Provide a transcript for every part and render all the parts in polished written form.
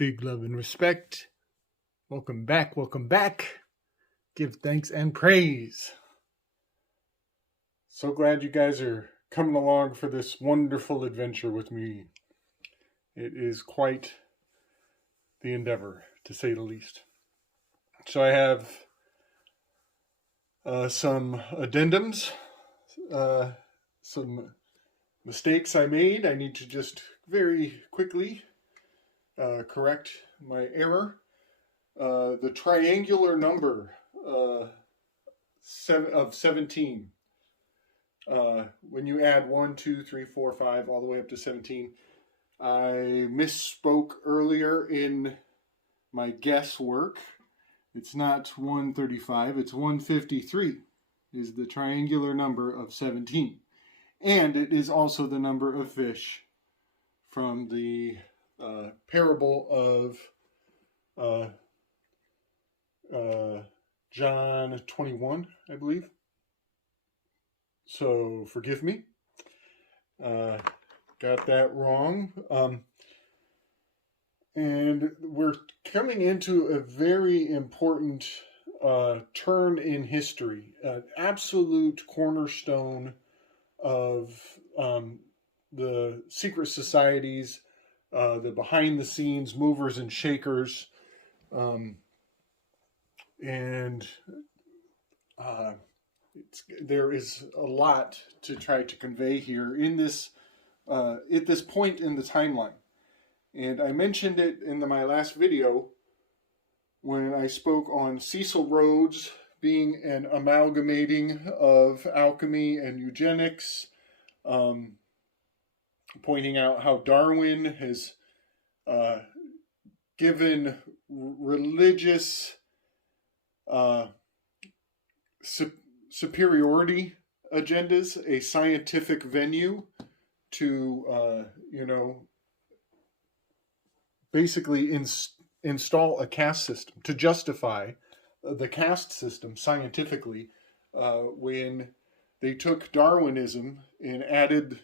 Big love and respect. Welcome back, welcome back. Give thanks and praise. So glad you guys are coming along for this wonderful adventure with me. It is quite the endeavor, to say the least. So I have some addendums, some mistakes I made. I need to just very quickly correct my error. The triangular number of 17. When you add 1, 2, 3, 4, 5, all the way up to 17. I misspoke earlier in my guesswork. It's not 135, it's 153 is the triangular number of 17. And it is also the number of fish from the parable of John 21, I believe. So forgive me. Got that wrong. And we're coming into a very important turn in history, an absolute cornerstone of the secret societies, the behind-the-scenes movers and shakers, there is a lot to try to convey here in this at this point in the timeline. And I mentioned it in my last video when I spoke on Cecil Rhodes being an amalgamating of alchemy and eugenics, pointing out how Darwin has given religious superiority agendas a scientific venue to, basically install a caste system, to justify the caste system scientifically, when they took Darwinism and added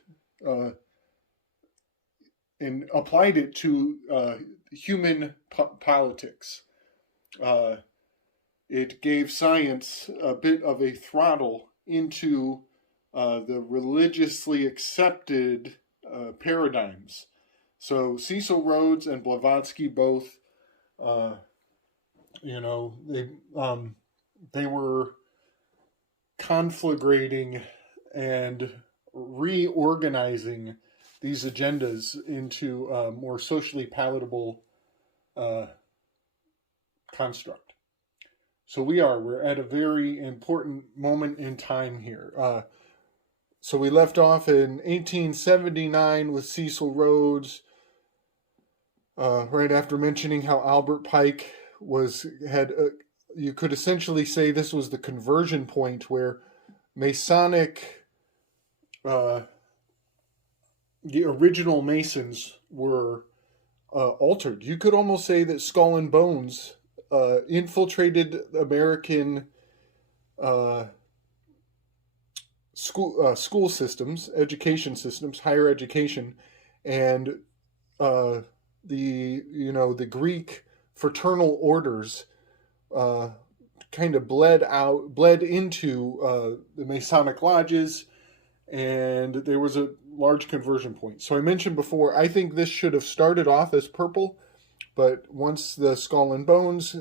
and applied it to human politics. It gave science a bit of a throttle into the religiously accepted paradigms. So Cecil Rhodes and Blavatsky both, they were conflagrating and reorganizing these agendas into a more socially palatable construct. So we're at a very important moment in time here. So we left off in 1879 with Cecil Rhodes, right after mentioning how Albert Pike you could essentially say this was the conversion point where Masonic, the original Masons were altered. You could almost say that Skull and Bones infiltrated American school systems, education systems, higher education, and the Greek fraternal orders kind of bled into the Masonic lodges, and there was a large conversion point. So I mentioned before, I think this should have started off as purple, but once the Skull and Bones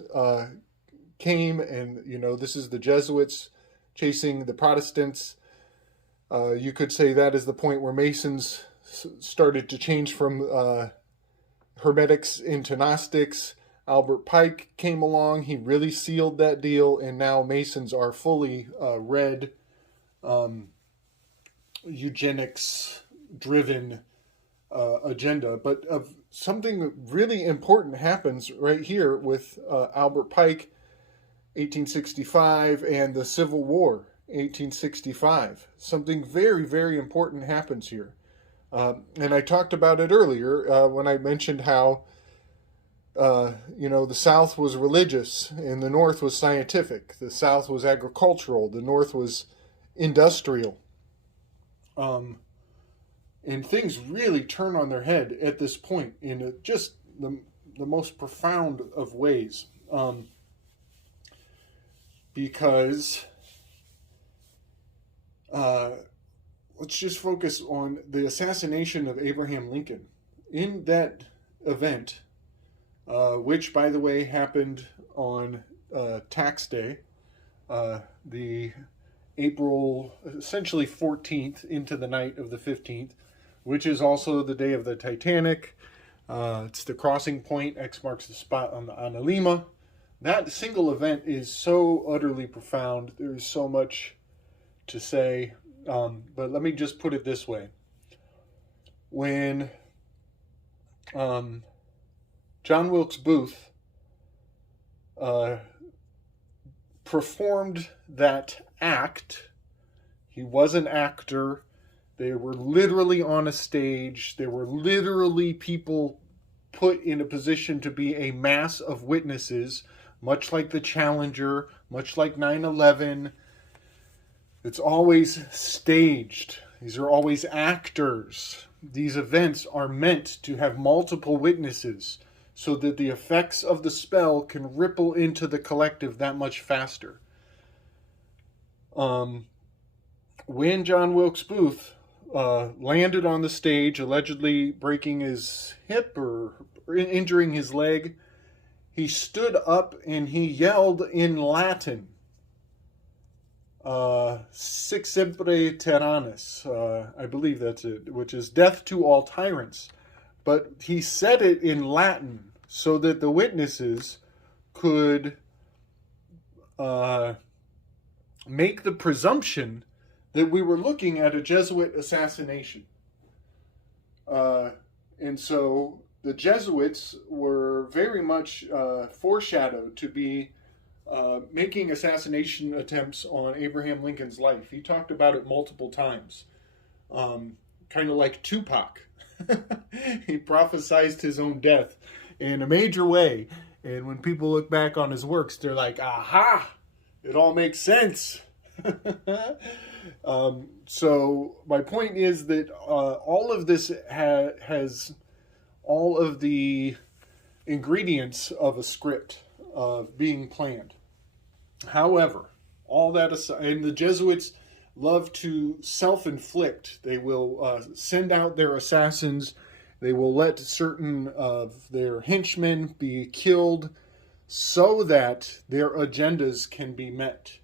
came, and this is the Jesuits chasing the Protestants, you could say that is the point where Masons started to change from Hermetics into Gnostics. Albert Pike came along, he really sealed that deal, and now Masons are fully red, eugenics-driven agenda. But something really important happens right here with Albert Pike, 1865, and the Civil War, 1865. Something very, very important happens here. And I talked about it earlier when I mentioned how, the South was religious and the North was scientific. The South was agricultural. The North was industrial. And things really turn on their head at this point in just the the most profound of ways, because let's just focus on the assassination of Abraham Lincoln. In that event, which, by the way, happened on tax day, the April, essentially 14th into the night of the 15th, which is also the day of the Titanic. It's the crossing point. X marks the spot on the Analima. That single event is so utterly profound. There is so much to say. But let me just put it this way. When John Wilkes Booth performed that act, he was an actor. They were literally on a stage. There were literally people put in a position to be a mass of witnesses, much like the Challenger, much like 9/11. It's always staged. These are always actors. These events are meant to have multiple witnesses so that the effects of the spell can ripple into the collective that much faster. When John Wilkes Booth landed on the stage, allegedly breaking his hip or injuring his leg, he stood up and he yelled in Latin, Sic Semper Tyrannis, I believe that's it, which is death to all tyrants. But he said it in Latin so that the witnesses could make the presumption that we were looking at a Jesuit assassination. And so the Jesuits were very much foreshadowed to be making assassination attempts on Abraham Lincoln's life. He talked about it multiple times, kind of like Tupac. He prophesized his own death in a major way. And when people look back on his works, they're like, aha, it all makes sense. So my point is that all of this has all of the ingredients of a script being planned. However, all that aside, and the Jesuits love to self-inflict. They will send out their assassins. They will let certain of their henchmen be killed so that their agendas can be met.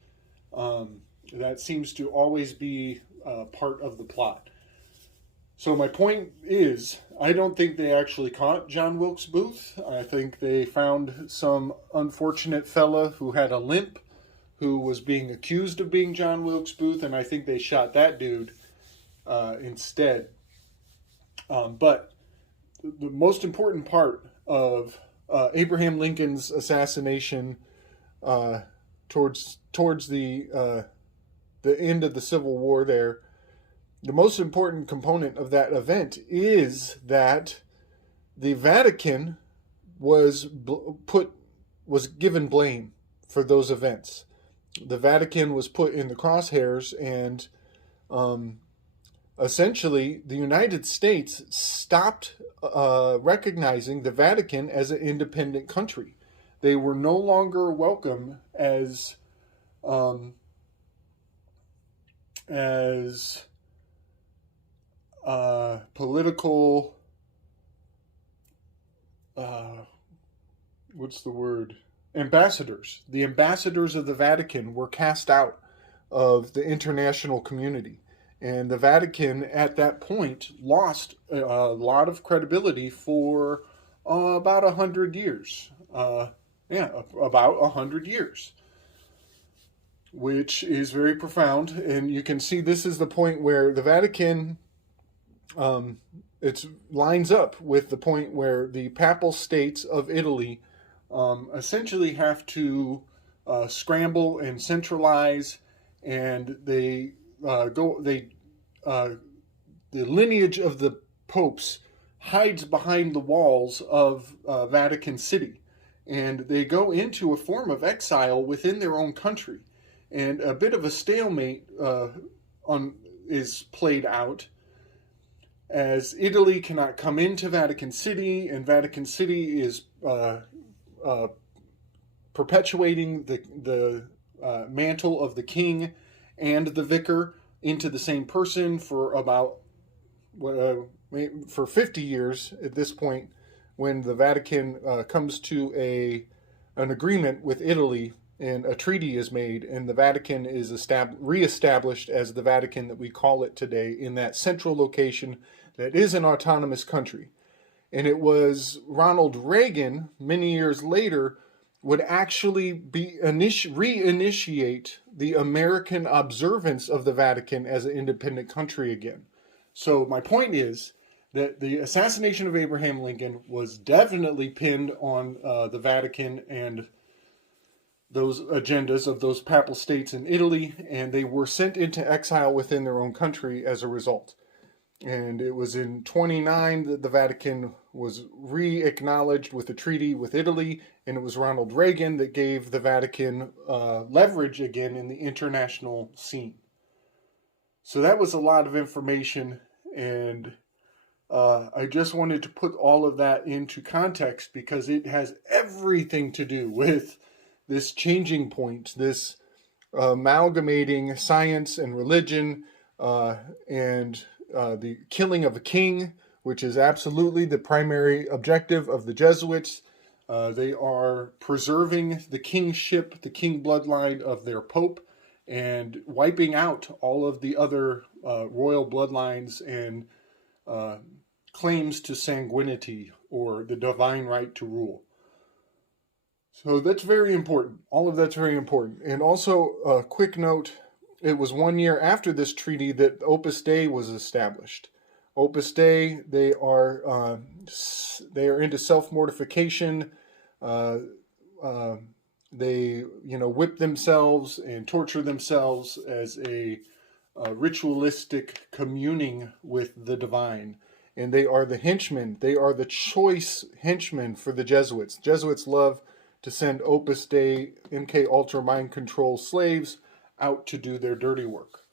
That seems to always be part of the plot. So my point is, I don't think they actually caught John Wilkes Booth. I think they found some unfortunate fella who had a limp, who was being accused of being John Wilkes Booth, and I think they shot that dude instead. But the most important part of Abraham Lincoln's assassination towards the end of the Civil War there, the most important component of that event is that the Vatican was given blame for those events. The Vatican was put in the crosshairs, and essentially the United States stopped recognizing the Vatican as an independent country. They were no longer welcome as political, ambassadors. The ambassadors of the Vatican were cast out of the international community. And the Vatican at that point lost a lot of credibility for about 100 years. About 100 years. Which is very profound, and you can see this is the point where the Vatican, it lines up with the point where the Papal States of Italy essentially have to scramble and centralize, and the lineage of the popes hides behind the walls of Vatican City, and they go into a form of exile within their own country. And a bit of a stalemate is played out as Italy cannot come into Vatican City, and Vatican City is perpetuating the mantle of the king and the vicar into the same person for about for 50 years at this point, when the Vatican comes to an agreement with Italy and a treaty is made, and the Vatican is reestablished as the Vatican that we call it today, in that central location that is an autonomous country. And it was Ronald Reagan, many years later, would actually reinitiate the American observance of the Vatican as an independent country again. So my point is that the assassination of Abraham Lincoln was definitely pinned on the Vatican and those agendas of those papal states in Italy, and they were sent into exile within their own country as a result. And it was in 29 that the Vatican was re-acknowledged with a treaty with Italy, and it was Ronald Reagan that gave the Vatican leverage again in the international scene. So that was a lot of information, and I just wanted to put all of that into context because it has everything to do with this changing point, this amalgamating science and religion, and the killing of a king, which is absolutely the primary objective of the Jesuits. They are preserving the kingship, the king bloodline of their pope, and wiping out all of the other royal bloodlines and claims to sanguinity or the divine right to rule. So that's very important. All of that's very important. And also, a quick note, it was 1 year after this treaty that Opus Dei was established. Opus Dei, they are into self-mortification. They, whip themselves and torture themselves as a ritualistic communing with the divine. And they are the henchmen. They are the choice henchmen for the Jesuits. Jesuits love to send Opus Dei, MK Ultra mind control slaves out to do their dirty work.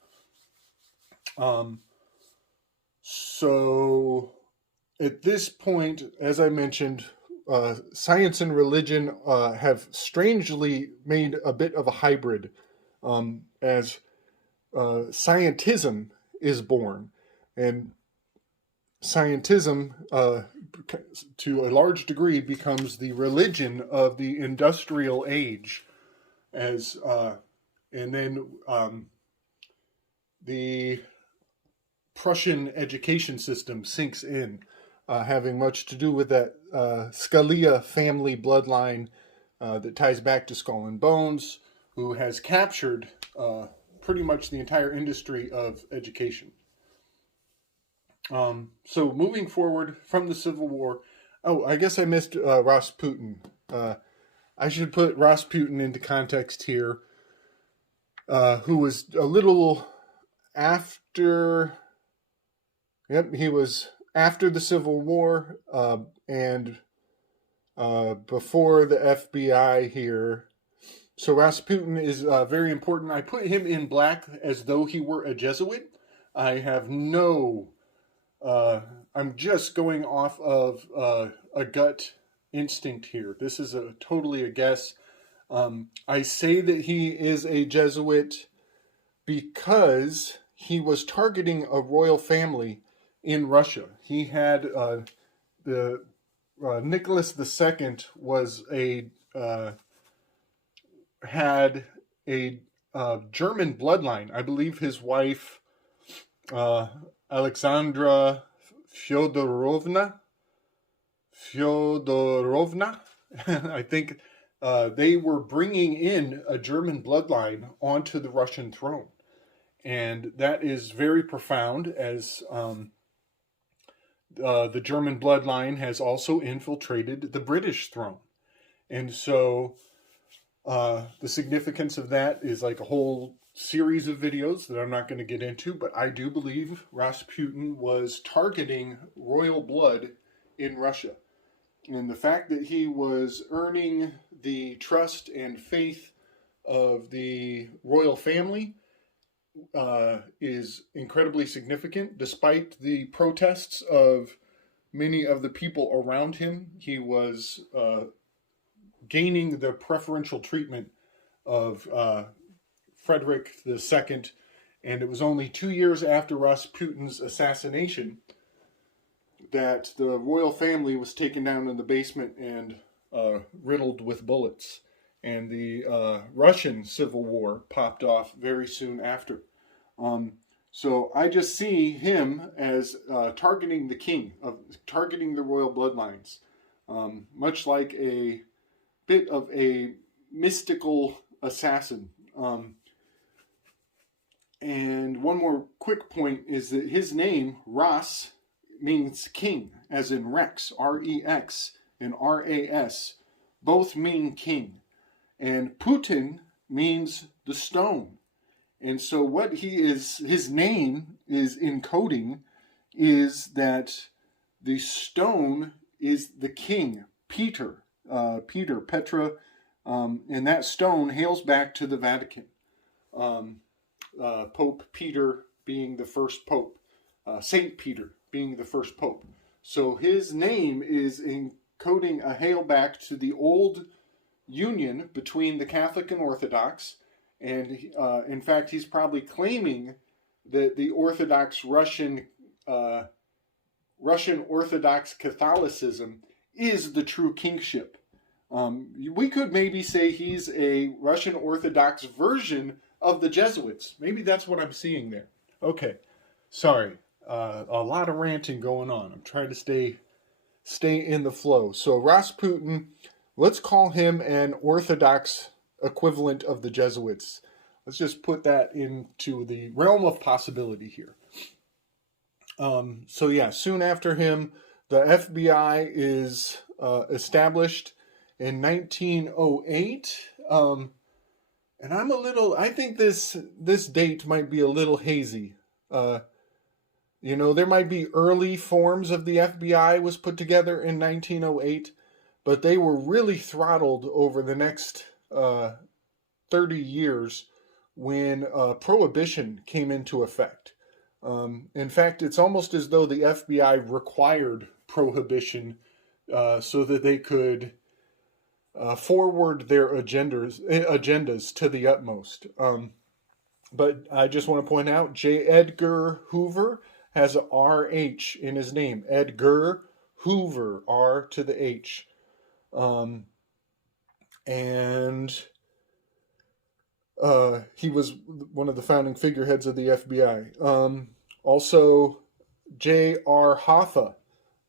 So at this point, as I mentioned, science and religion have strangely made a bit of a hybrid as scientism is born. And scientism, to a large degree, becomes the religion of the industrial age, and then the Prussian education system sinks in, having much to do with that Scalia family bloodline that ties back to Skull and Bones, who has captured pretty much the entire industry of education. So moving forward from the Civil War, I guess I missed Rasputin. I should put Rasputin into context here, who was a little after, he was after the Civil War and before the FBI here. So Rasputin is very important. I put him in black as though he were a Jesuit. I have no... I'm just going off of a gut instinct here. This is totally a guess. I say that he is a Jesuit because he was targeting a royal family in Russia. He had the Nicholas II was had a German bloodline. I believe his wife Alexandra Fyodorovna, I think they were bringing in a German bloodline onto the Russian throne. And that is very profound, as the German bloodline has also infiltrated the British throne. And so the significance of that is like a whole series of videos that I'm not going to get into, but I do believe Rasputin was targeting royal blood in Russia. And the fact that he was earning the trust and faith of the royal family is incredibly significant. Despite the protests of many of the people around him, he was gaining the preferential treatment of Frederick II, and it was only 2 years after Rasputin's assassination that the royal family was taken down in the basement and riddled with bullets. And the Russian Civil War popped off very soon after. So I just see him as targeting the king, targeting the royal bloodlines, much like a bit of a mystical assassin. And one more quick point is that his name, Ras, means king, as in Rex, R-E-X, and R-A-S, both mean king. And Putin means the stone. And so what his name is encoding is that the stone is the king, Peter, Petra, and that stone hails back to the Vatican. Pope Peter being the first pope, Saint Peter being the first pope. So his name is encoding a hail back to the old union between the Catholic and Orthodox, and in fact he's probably claiming that the Orthodox Russian Orthodox Catholicism is the true kingship. We could maybe say he's a Russian Orthodox version of the Jesuits. Maybe that's what I'm seeing there. Okay, sorry, a lot of ranting going on. I'm trying to stay in the flow. So Rasputin, let's call him an Orthodox equivalent of the Jesuits. Let's just put that into the realm of possibility here. So yeah, soon after him, the FBI is established in 1908. And I think this date might be a little hazy. There might be early forms of the FBI was put together in 1908, but they were really throttled over the next 30 years when Prohibition came into effect. In fact, it's almost as though the FBI required Prohibition so that they could forward their agendas to the utmost. But I just want to point out, J. Edgar Hoover has a RH in his name. Edgar Hoover, R to the H. And he was one of the founding figureheads of the FBI. Also, J.R. Hoffa.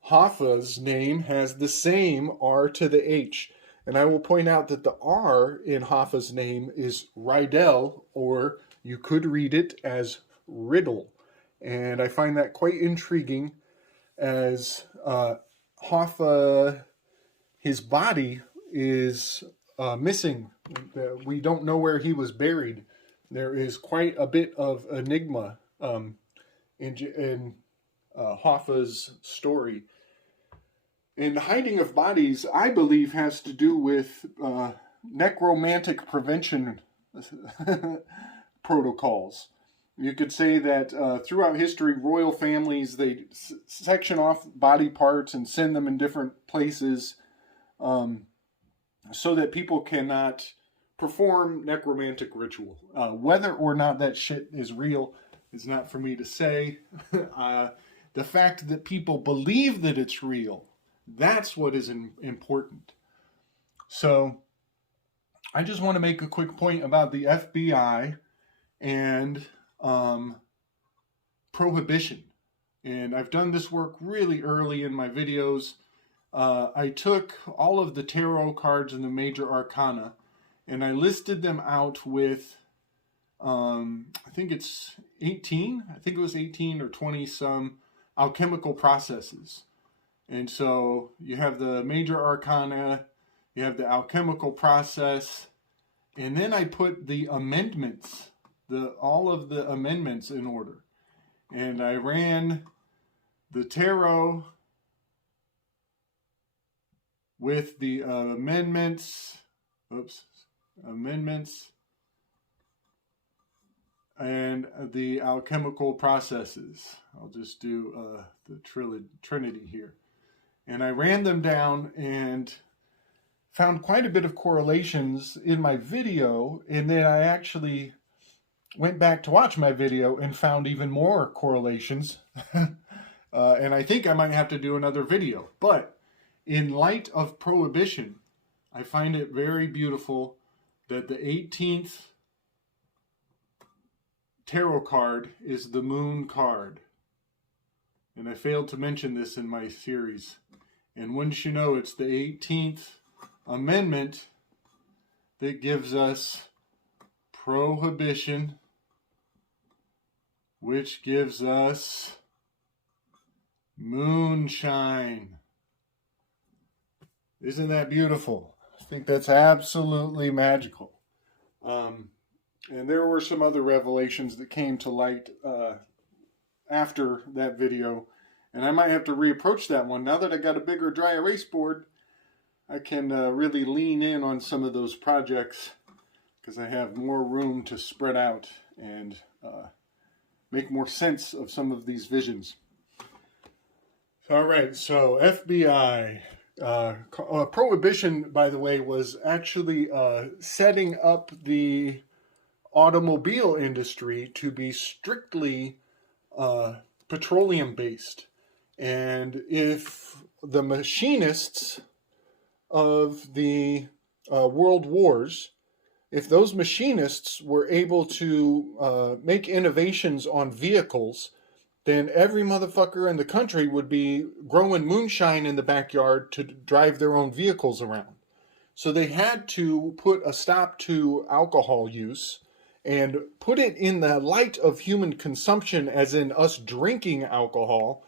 Hoffa's name has the same R to the H. And I will point out that the R in Hoffa's name is Rydell, or you could read it as Riddle. And I find that quite intriguing, as Hoffa, his body is missing. We don't know where he was buried. There is quite a bit of enigma in Hoffa's story. And the hiding of bodies, I believe, has to do with necromantic prevention protocols. You could say that throughout history, royal families, they section off body parts and send them in different places so that people cannot perform necromantic ritual. Whether or not that shit is real is not for me to say. The fact that people believe that it's real, that's what is important. So I just want to make a quick point about the FBI and Prohibition. And I've done this work really early in my videos. I took all of the tarot cards and the major arcana, and I listed them out with, I think it's 18. I think it was 18 or 20 some alchemical processes. And so you have the major arcana, you have the alchemical process, and then I put the amendments, all of the amendments in order. And I ran the tarot with the amendments, and the alchemical processes. I'll just do the Trinity here. And I ran them down and found quite a bit of correlations in my video, and then I actually went back to watch my video and found even more correlations. And I think I might have to do another video. But in light of Prohibition, I find it very beautiful that the 18th tarot card is the Moon card. And I failed to mention this in my series. And wouldn't you know, it's the 18th Amendment that gives us Prohibition, which gives us moonshine. Isn't that beautiful? I think that's absolutely magical. And there were some other revelations that came to light after that video. And I might have to reapproach that one. Now that I got a bigger dry erase board, I can really lean in on some of those projects because I have more room to spread out and make more sense of some of these visions. All right, so FBI. Prohibition, by the way, was actually setting up the automobile industry to be strictly petroleum-based. And if the machinists of the world wars, if those machinists were able to make innovations on vehicles, then every motherfucker in the country would be growing moonshine in the backyard to drive their own vehicles around. So they had to put a stop to alcohol use and put it in the light of human consumption, as in us drinking alcohol,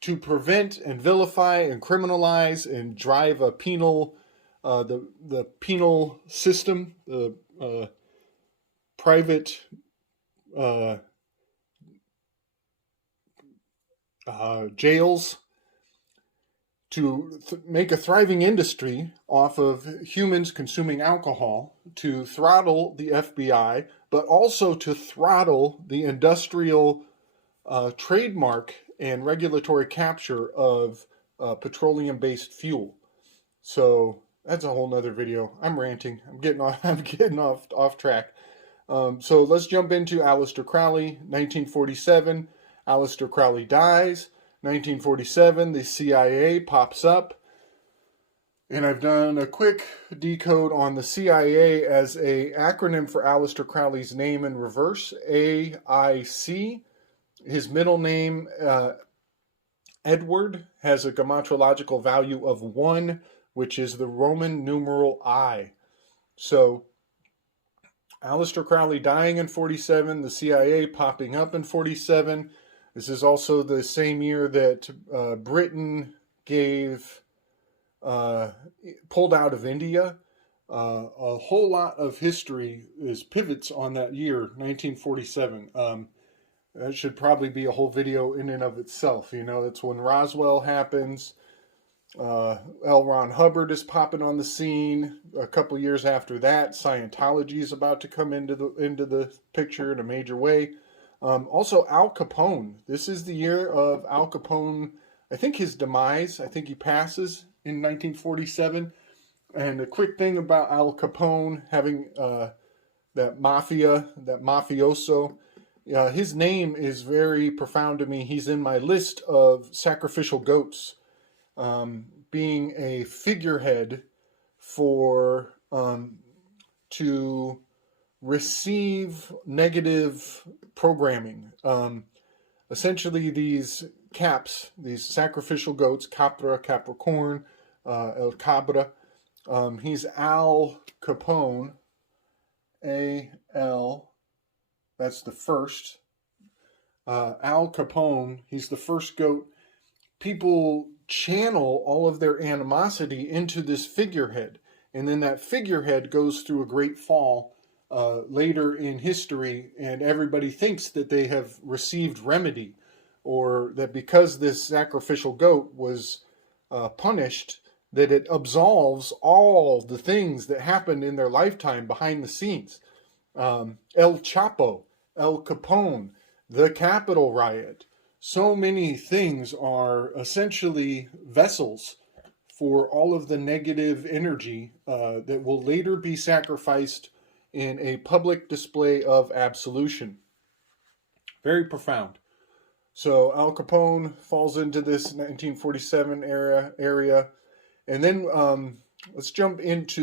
to prevent and vilify and criminalize and drive a penal, the penal system, the private jails, to make a thriving industry off of humans consuming alcohol, to throttle the FBI, but also to throttle the industrial trademark and regulatory capture of petroleum-based fuel. So that's a whole nother video. I'm ranting. I'm getting off track. So let's jump into Aleister Crowley, 1947. Aleister Crowley dies. 1947, the CIA pops up. And I've done a quick decode on the CIA as a acronym for Aleister Crowley's name in reverse, AIC. His middle name, Edward, has a gematrological value of 1, which is the Roman numeral I. So Aleister Crowley dying in 47, the CIA popping up in 47. This is also the same year that Britain pulled out of India. A whole lot of history pivots on that year, 1947. That should probably be a whole video in and of itself. You know, that's when Roswell happens. Elrond Hubbard is popping on the scene. A couple years after that, Scientology is about to come into the picture in a major way. Also, Al Capone. This is the year of Al Capone. I think his demise. I think he passes in 1947. And a quick thing about Al Capone having that mafioso. His name is very profound to me. He's in my list of sacrificial goats, being a figurehead for to receive negative programming. Essentially, these caps, these sacrificial goats, Capra, Capricorn, El Cabra. He's Al Capone, A-L. That's the first. Al Capone, he's the first goat. People channel all of their animosity into this figurehead. And then that figurehead goes through a great fall later in history, and everybody thinks that they have received remedy, or that because this sacrificial goat was punished, that it absolves all the things that happened in their lifetime behind the scenes. El Chapo, Al Capone, the Capitol riot. So many things are essentially vessels for all of the negative energy that will later be sacrificed in a public display of absolution. Very profound. So Al Capone falls into this 1947 area. And then let's jump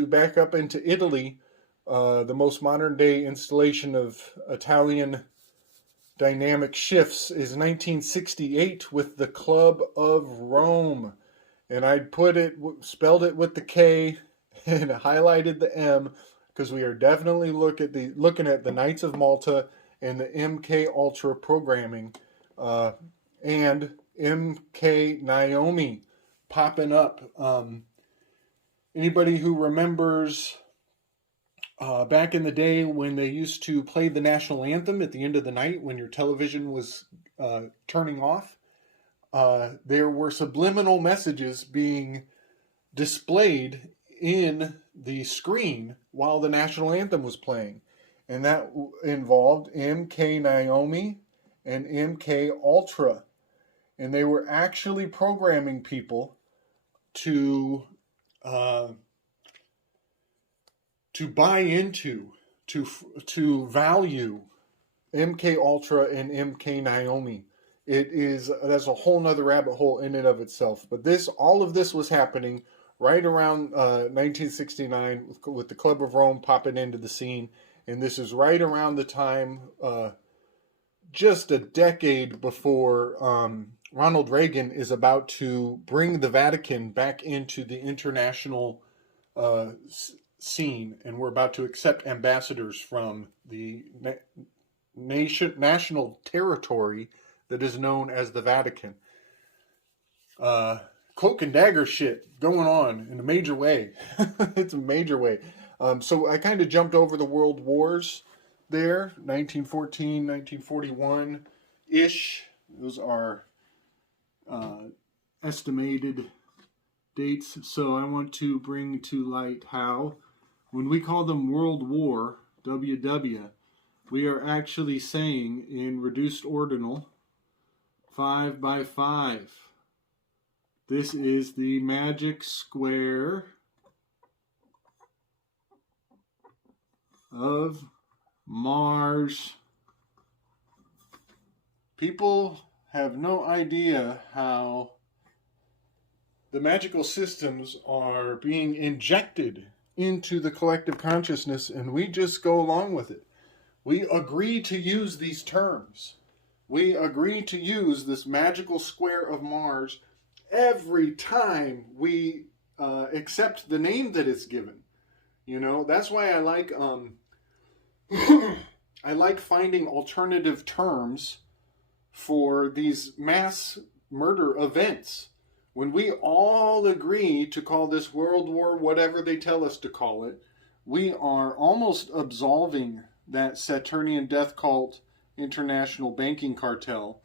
back up into Italy. The most modern day installation of Italian dynamic shifts is 1968 with the Club of Rome. And I'd spelled it with the K and highlighted the M, because we are definitely looking at the Knights of Malta and the MK Ultra programming, and MK Naomi popping up. Anybody who remembers back in the day when they used to play the national anthem at the end of the night when your television was turning off, there were subliminal messages being displayed in the screen while the national anthem was playing. And that involved MK Naomi and MK Ultra. And they were actually programming people to buy into, to value MK Ultra and MK Naomi. That's a whole nother rabbit hole in and of itself. But all of this was happening right around 1969 with the Club of Rome popping into the scene. And this is right around the time, just a decade before Ronald Reagan is about to bring the Vatican back into the international scene. And we're about to accept ambassadors from the national territory that is known as the Vatican. Cloak and dagger shit going on in a major way. It's a major way. So I kind of jumped over the world wars there, 1914, 1941-ish. Those are estimated dates. So I want to bring to light how, when we call them World War, WW, we are actually saying in reduced ordinal, 5 by 5. This is the magic square of Mars. People have no idea how the magical systems are being injected into the collective consciousness, and we just go along with it. We agree to use these terms. We agree to use this magical square of Mars every time we accept the name that is given. You know, that's why I like I like finding alternative terms for these mass murder events. When we all agree to call this World War whatever they tell us to call it, we are almost absolving that Saturnian death cult international banking cartel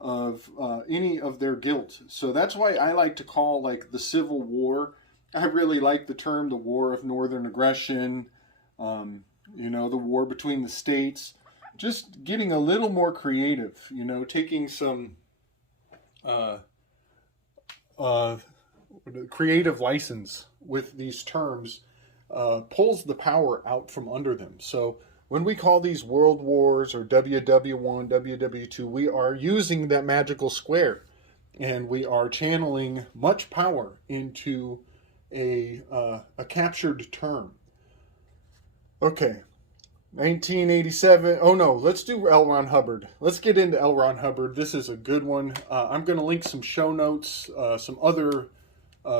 of any of their guilt. So that's why I like to call like the Civil War. I really like the term the War of Northern Aggression, you know, the war between the states. Just getting a little more creative, you know, taking some creative license with these terms pulls the power out from under them. So when we call these world wars or WW1, WW2, we are using that magical square, and we are channeling much power into a captured term. Okay, 1987. Oh no, let's do Elrond Hubbard. Let's get into Elrond Hubbard. This is a good one. I'm going to link some show notes, some other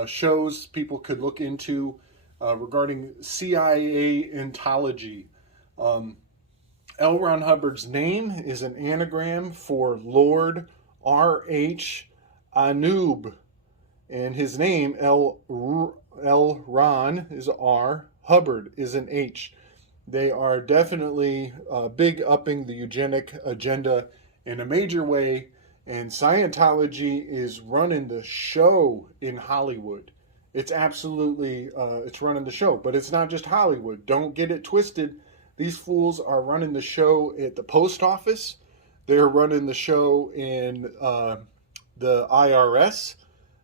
shows people could look into regarding sCIAntology. Elrond Hubbard's name is an anagram for Lord R.H. Anub, and his name Elron is R, Hubbard is an H. They are definitely big upping the eugenic agenda in a major way, and sCIAntology is running the show in Hollywood. It's absolutely, it's running the show, but it's not just Hollywood. Don't get it twisted. These fools are running the show at the post office. They're running the show in the IRS.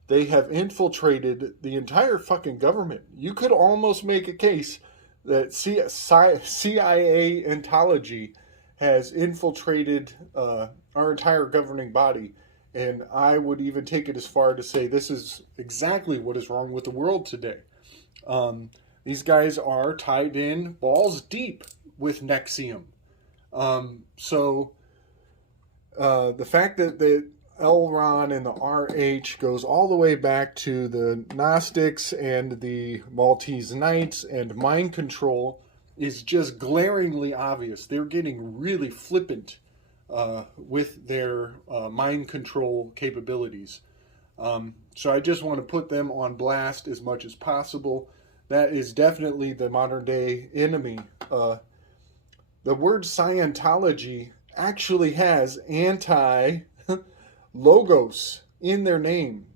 They have infiltrated the entire fucking government. You could almost make a case that sCIAntology has infiltrated our entire governing body. And I would even take it as far to say this is exactly what is wrong with the world today. These guys are tied in balls deep with NXIVM. So the fact that the Elrond and the RH goes all the way back to the Gnostics and the Maltese Knights and mind control is just glaringly obvious. They're getting really flippant with their mind control capabilities. So I just want to put them on blast as much as possible. That is definitely the modern day enemy. The word Scientology actually has anti-logos in their name.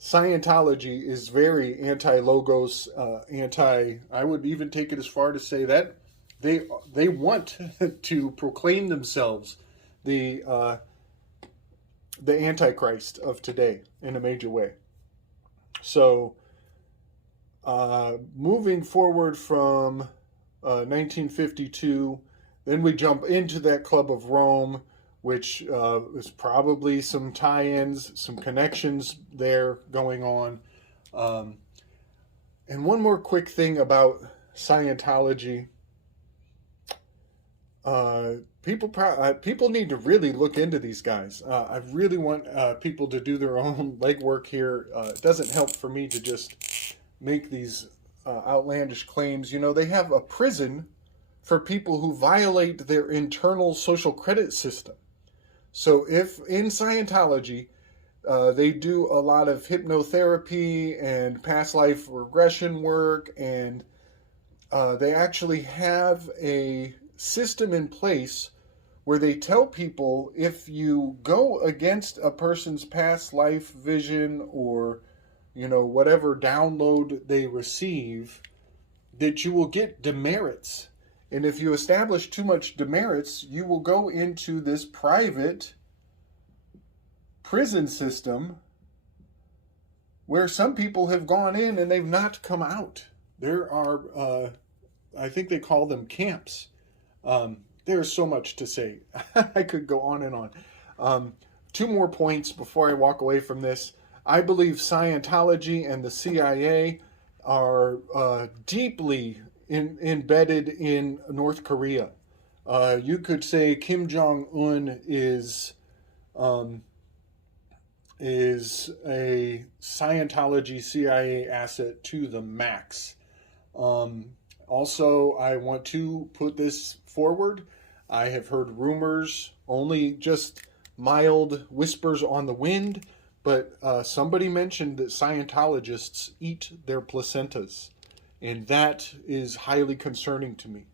Scientology is very anti-logos, I would even take it as far to say that they want to proclaim themselves the Antichrist of today in a major way. So, moving forward from 1952, then we jump into that Club of Rome, which is probably some tie-ins, some connections there going on. And one more quick thing about Scientology. People need to really look into these guys. I really want people to do their own legwork here. It doesn't help for me to just make these outlandish claims. You know, they have a prison for people who violate their internal social credit system. So if in Scientology, they do a lot of hypnotherapy and past life regression work, and they actually have a system in place where they tell people if you go against a person's past life vision or, you know, whatever download they receive, that you will get demerits. And if you establish too much demerits, you will go into this private prison system where some people have gone in and they've not come out. There are, I think they call them camps. There's so much to say. I could go on and on. Two more points before I walk away from this. I believe Scientology and the CIA are deeply embedded in North Korea. You could say Kim Jong-un is a Scientology CIA asset to the max. Also, I want to put this forward. I have heard rumors, only just mild whispers on the wind, but somebody mentioned that Scientologists eat their placentas, and that is highly concerning to me.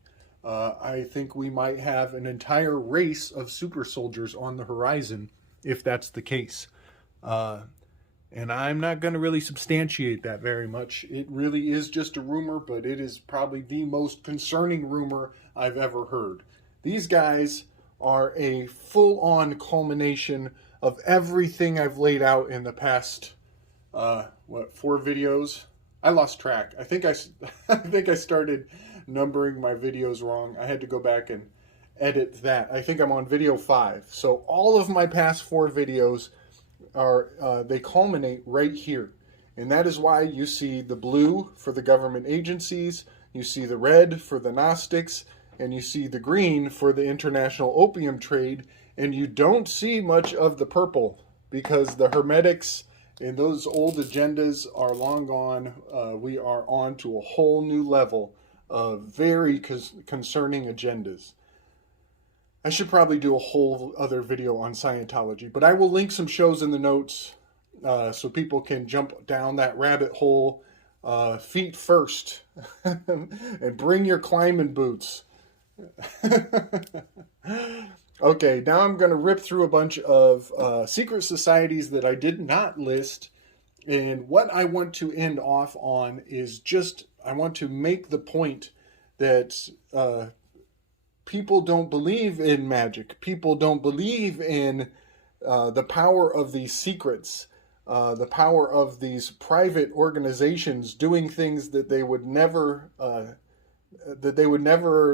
I think we might have an entire race of super soldiers on the horizon if that's the case. And I'm not going to really substantiate that very much. It really is just a rumor, but it is probably the most concerning rumor I've ever heard. These guys are a full-on culmination of everything I've laid out in the past, 4 videos? I lost track. I think I started numbering my videos wrong. I had to go back and edit that. I think I'm on video 5. So all of my past 4 videos are they culminate right here, and that is why you see the blue for the government agencies, you see the red for the Gnostics, and you see the green for the international opium trade, and you don't see much of the purple because the Hermetics and those old agendas are long gone. We are on to a whole new level of very concerning agendas. I should probably do a whole other video on Scientology, but I will link some shows in the notes so people can jump down that rabbit hole feet first and bring your climbing boots. Okay, now I'm going to rip through a bunch of secret societies that I did not list, and what I want to end off on is just, I want to make the point that people don't believe in magic. People don't believe in the power of these secrets, the power of these private organizations doing things that they would never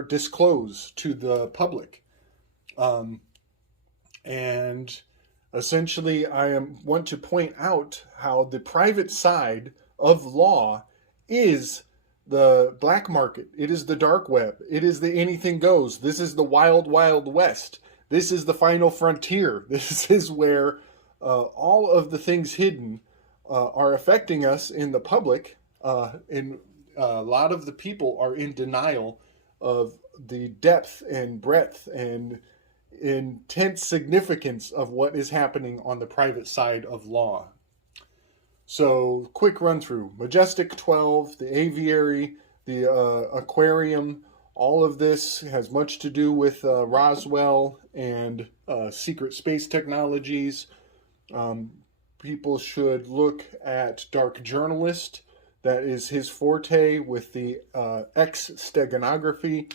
disclose to the public. And essentially, want to point out how the private side of law is the black market. It is the dark web. It is the anything goes. This is the wild, wild west. This is the final frontier. This is where all of the things hidden are affecting us in the public. And a lot of the people are in denial of the depth and breadth and intense significance of what is happening on the private side of law. So, quick run through. Majestic 12, the aviary, the aquarium, all of this has much to do with Roswell and secret space technologies. People should look at Dark Journalist. That is his forte with the X steganography.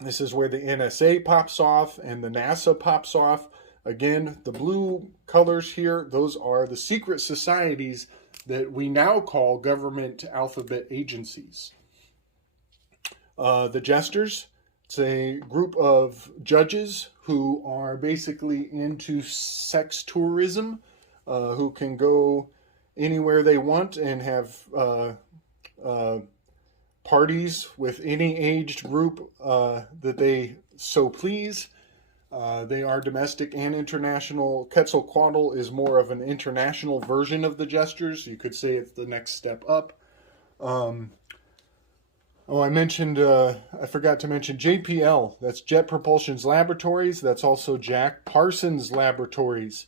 This is where the NSA pops off and the NASA pops off. Again, the blue colors here, those are the secret societies that we now call government alphabet agencies. The Jesters, it's a group of judges who are basically into sex tourism, who can go anywhere they want and have parties with any aged group that they so please. They are domestic and international. Quetzalcoatl is more of an international version of the Jesters. You could say it's the next step up. I forgot to mention JPL. That's Jet Propulsion's Laboratories. That's also Jack Parsons Laboratories.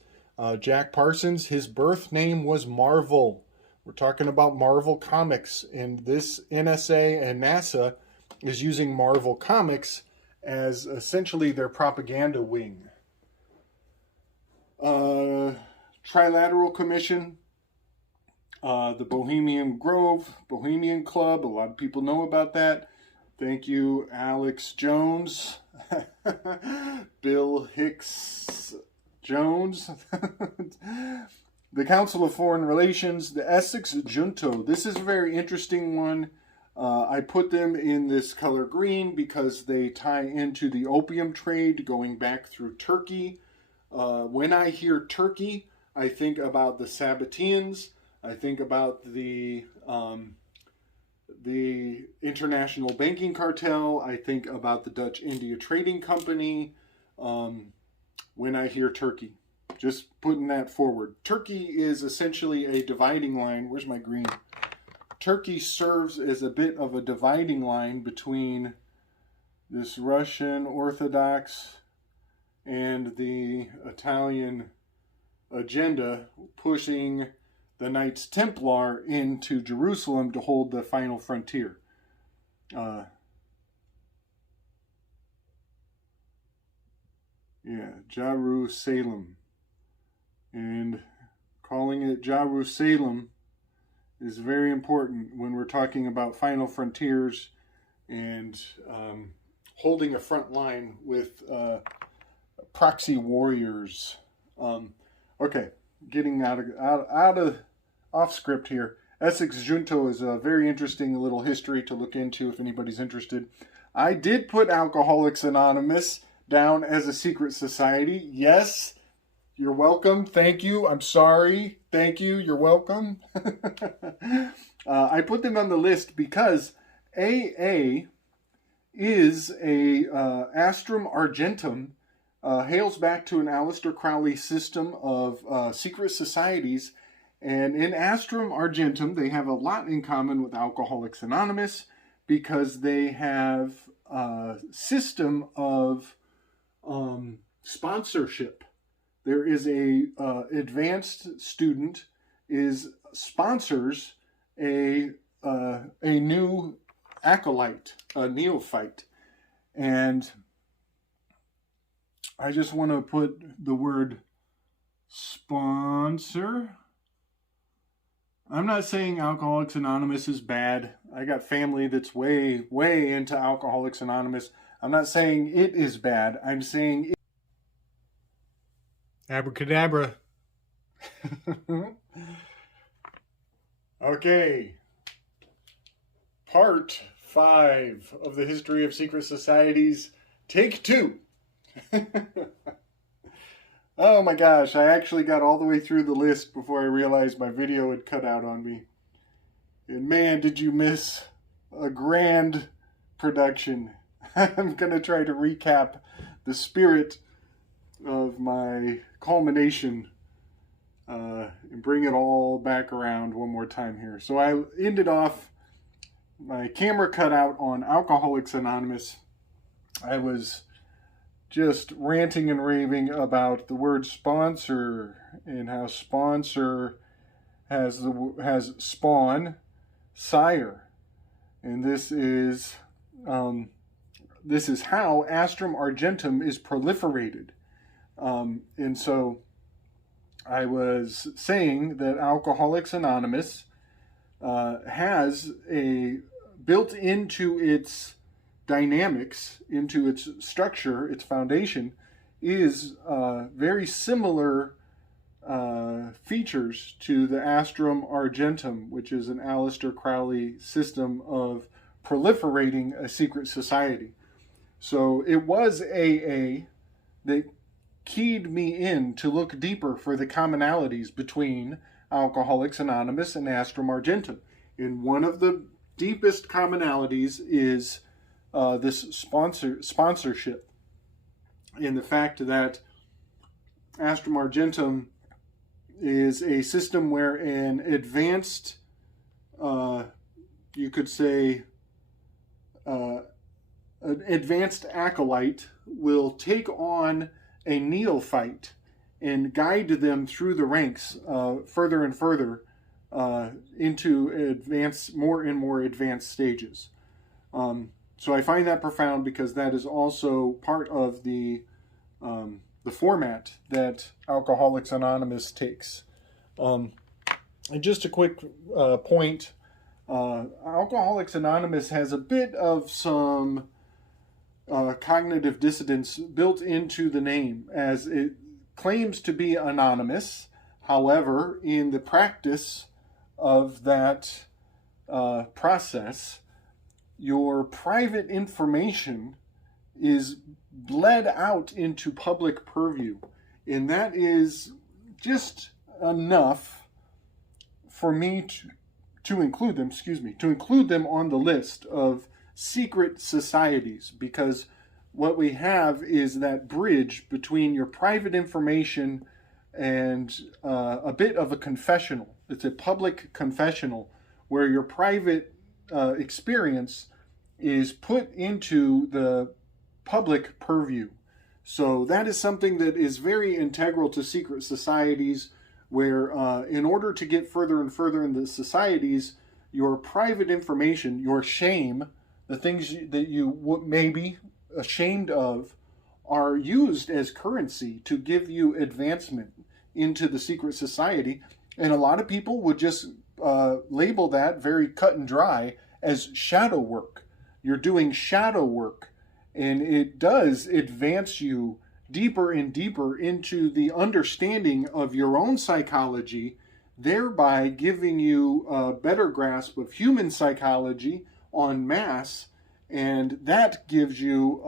Jack Parsons, his birth name was Marvel. We're talking about Marvel Comics, and this NSA and NASA is using Marvel Comics as essentially their propaganda wing. Trilateral Commission, the Bohemian Grove, Bohemian Club, a lot of people know about that. Thank you, Alex Jones, Bill Hicks Jones. The Council of Foreign Relations, the Essex Junto. This is a very interesting one. I put them in this color green because they tie into the opium trade going back through Turkey. When I hear Turkey, I think about the Sabbatians. I think about the International Banking Cartel. I think about the Dutch India Trading Company. When I hear Turkey, just putting that forward. Turkey is essentially a dividing line. Where's my green? Turkey serves as a bit of a dividing line between this Russian Orthodox and the Italian agenda, pushing the Knights Templar into Jerusalem to hold the final frontier. Jerusalem. And calling it Jerusalem is very important when we're talking about final frontiers and holding a front line with proxy warriors. Okay, getting off script here. Essex Junto is a very interesting little history to look into if anybody's interested. I did put Alcoholics Anonymous down as a secret society. Yes, you're welcome. Thank you. I'm sorry. Thank you. You're welcome. I put them on the list because AA is a Astrum Argentum, hails back to an Aleister Crowley system of secret societies. And in Astrum Argentum, they have a lot in common with Alcoholics Anonymous because they have a system of sponsorship. There is a advanced student sponsors a new acolyte, a neophyte, and I just want to put the word sponsor I'm not saying Alcoholics Anonymous is bad. I got family that's way, way into Alcoholics Anonymous. I'm not saying it is bad. I'm saying it... Abracadabra. Okay. Part 5 of the History of Secret Societies. Take 2. Oh my gosh, I actually got all the way through the list before I realized my video had cut out on me. And man, did you miss a grand production. I'm going to try to recap the spirit of my culmination and bring it all back around one more time here. So I ended off, my camera cut out on Alcoholics Anonymous. I was just ranting and raving about the word sponsor and how sponsor has spawn, sire, and this is how Astrum Argentum is proliferated. And so I was saying that Alcoholics Anonymous has a built into its dynamics, into its structure, its foundation, is very similar features to the Astrum Argentum, which is an Aleister Crowley system of proliferating a secret society. So it was AA that keyed me in to look deeper for the commonalities between Alcoholics Anonymous and Astrum Argentum. And one of the deepest commonalities is this sponsorship, in the fact that Astrum Argentum is a system where an advanced, you could say, an advanced acolyte will take on a neophyte and guide them through the ranks further and further into more and more advanced stages. So I find that profound because that is also part of the format that Alcoholics Anonymous takes. And just a quick point, Alcoholics Anonymous has a bit of some cognitive dissonance built into the name, as it claims to be anonymous. However, in the practice of that process, your private information is bled out into public purview. And that is just enough for me to include them on the list of secret societies, because what we have is that bridge between your private information and a bit of a confessional. It's a public confessional where your private experience is put into the public purview. So that is something that is very integral to secret societies, where in order to get further and further in the societies, your private information, your shame, the things that you may be ashamed of, are used as currency to give you advancement into the secret society. And a lot of people would just label that very cut and dry as shadow work. You're doing shadow work, and it does advance you deeper and deeper into the understanding of your own psychology, thereby giving you a better grasp of human psychology en masse, and that gives you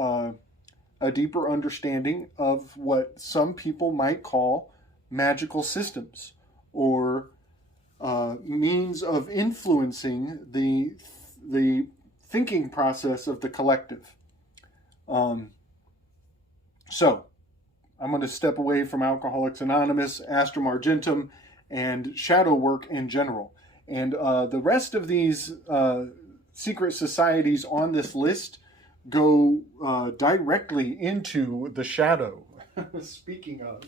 a deeper understanding of what some people might call magical systems, or means of influencing the thinking process of the collective. So I'm going to step away from Alcoholics Anonymous, Astrum Argentum, and shadow work in general. And the rest of these secret societies on this list go directly into the shadow. Speaking of,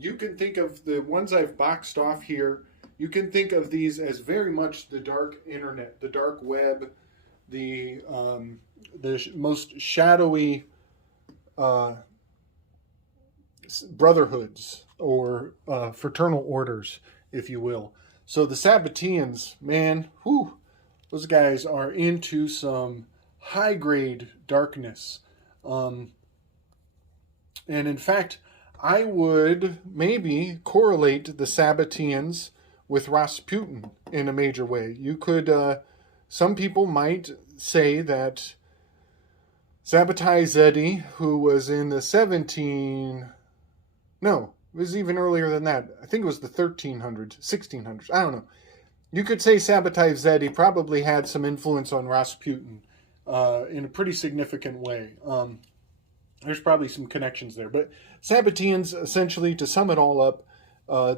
you can think of the ones I've boxed off here, you can think of these as very much the dark internet, the dark web, the most shadowy brotherhoods or fraternal orders, if you will. So the Sabbatians, man, whew, those guys are into some high-grade darkness. And in fact, I would maybe correlate the Sabbatians with Rasputin in a major way. You could, some people might say that Sabbatai Zedi, who was in the it was even earlier than that. I think it was the 1300s, 1600s. I don't know. You could say Sabbatai Zedi probably had some influence on Rasputin in a pretty significant way. There's probably some connections there. But Sabbatians, essentially, to sum it all up,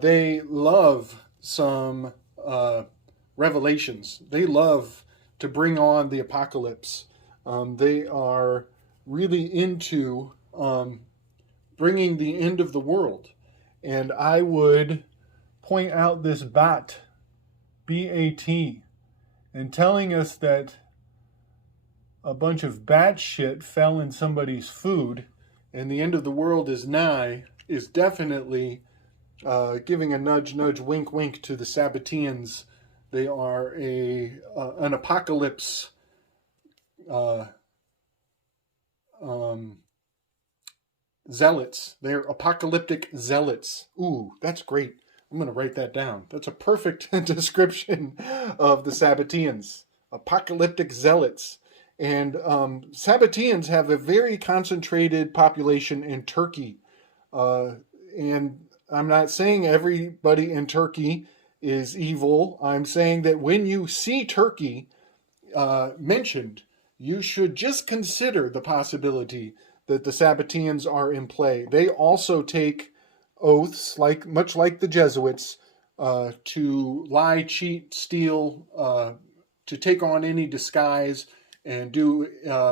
they love some revelations. They love to bring on the apocalypse. They are really into bringing the end of the world. And I would point out this bat, B-A-T, and telling us that a bunch of bat shit fell in somebody's food and the end of the world is nigh is definitely giving a nudge, wink, wink to the Sabbatians. They are an apocalypse zealots. They're apocalyptic zealots. Ooh, that's great. I'm going to write that down. That's a perfect description of the Sabbatians. Apocalyptic zealots. And Sabbatians have a very concentrated population in Turkey. And I'm not saying everybody in Turkey is evil. I'm saying that when you see Turkey mentioned, you should just consider the possibility that the Sabbatians are in play. They also take oaths, much like the Jesuits, to lie, cheat, steal, to take on any disguise, and do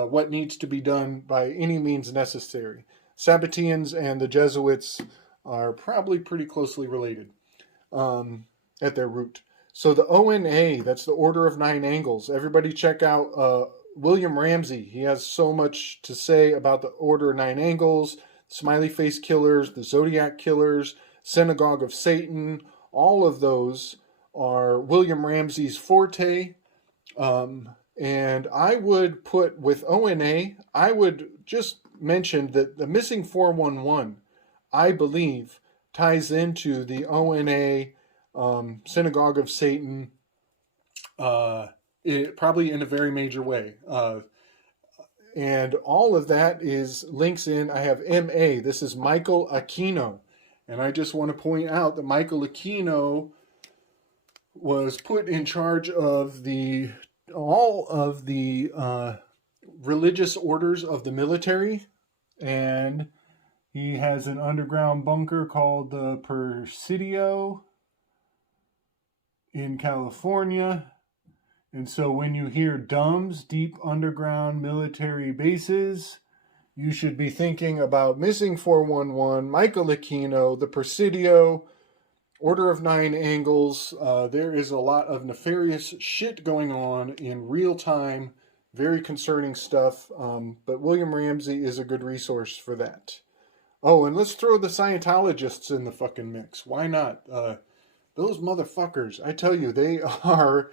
what needs to be done by any means necessary. Sabbatians and the Jesuits are probably pretty closely related at their root. So the ONA, that's the Order of Nine Angles. Everybody check out William Ramsey. He has so much to say about the Order of Nine Angles, Smiley Face Killers, the Zodiac Killers, Synagogue of Satan. All of those are William Ramsey's forte. And I would put with ONA, I would just mention that the Missing 411, I believe, ties into the ONA, Synagogue of Satan, probably in a very major way. And all of that is links in. I have MA. This is Michael Aquino. And I just want to point out that Michael Aquino was put in charge of all of the religious orders of the military. And he has an underground bunker called the Presidio in California. And so when you hear DUMBs, deep underground military bases, you should be thinking about Missing 411, Michael Aquino, the Presidio, Order of Nine Angles. There is a lot of nefarious shit going on in real time, very concerning stuff. But William Ramsey is a good resource for that. Oh, and let's throw the Scientologists in the fucking mix. Why not? Those motherfuckers, I tell you, they are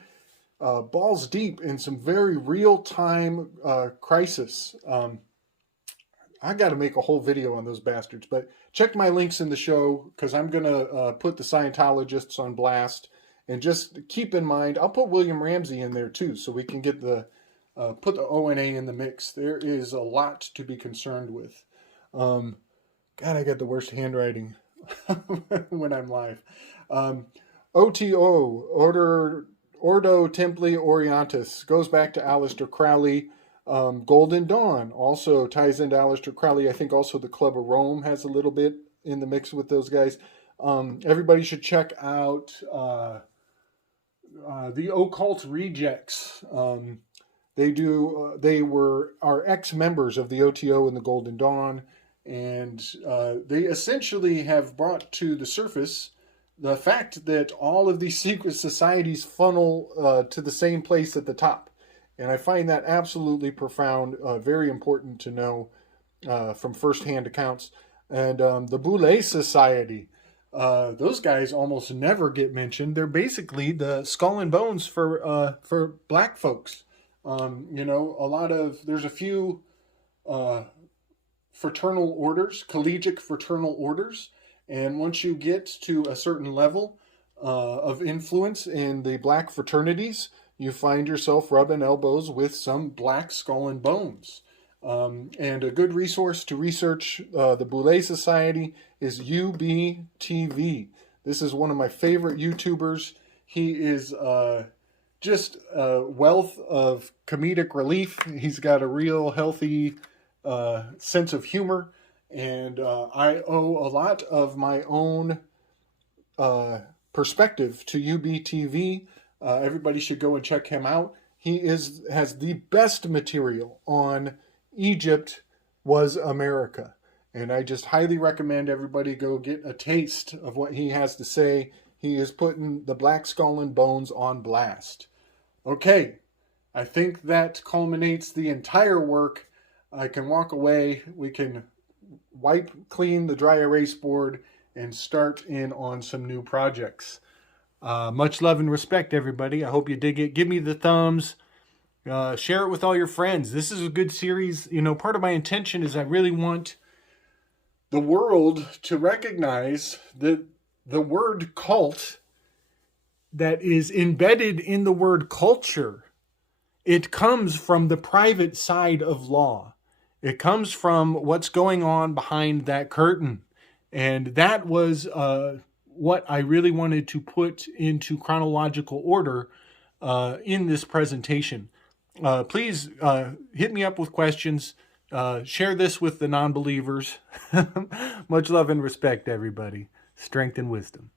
balls deep in some very real-time crisis. I got to make a whole video on those bastards, but check my links in the show because I'm going to put the Scientologists on blast. And just keep in mind, I'll put William Ramsey in there too so we can get put the ONA in the mix. There is a lot to be concerned with. God, I got the worst handwriting when I'm live. OTO, Ordo Templi Orientis, goes back to Aleister Crowley. Golden Dawn also ties into Aleister Crowley. I think also the Club of Rome has a little bit in the mix with those guys. Everybody should check out the Occult Rejects. They are ex-members of the OTO and the Golden Dawn, and they essentially have brought to the surface the fact that all of these secret societies funnel to the same place at the top. And I find that absolutely profound, very important to know from firsthand accounts. And the Boulez Society. those guys almost never get mentioned. They're basically the skull and bones for black folks. There's a few fraternal orders, collegiate fraternal orders, and once you get to a certain level of influence in the black fraternities, you find yourself rubbing elbows with some black skull and bones. And a good resource to research the Boulez Society is UBTV. This is one of my favorite YouTubers. He is just a wealth of comedic relief. He's got a real healthy sense of humor. And I owe a lot of my own perspective to UBTV. Everybody should go and check him out. He has the best material on Egypt was America. And I just highly recommend everybody go get a taste of what he has to say. He is putting the black skull and bones on blast. Okay, I think that culminates the entire work. I can walk away. We can wipe clean the dry erase board and start in on some new projects. Much love and respect, everybody. I hope you dig it. Give me the thumbs. Share it with all your friends. This is a good series. Part of my intention is I really want the world to recognize that the word cult that is embedded in the word culture, it comes from the private side of law. It comes from what's going on behind that curtain. And that was what I really wanted to put into chronological order in this presentation. Please hit me up with questions. Share this with the non-believers. Much love and respect, everybody. Strength and wisdom.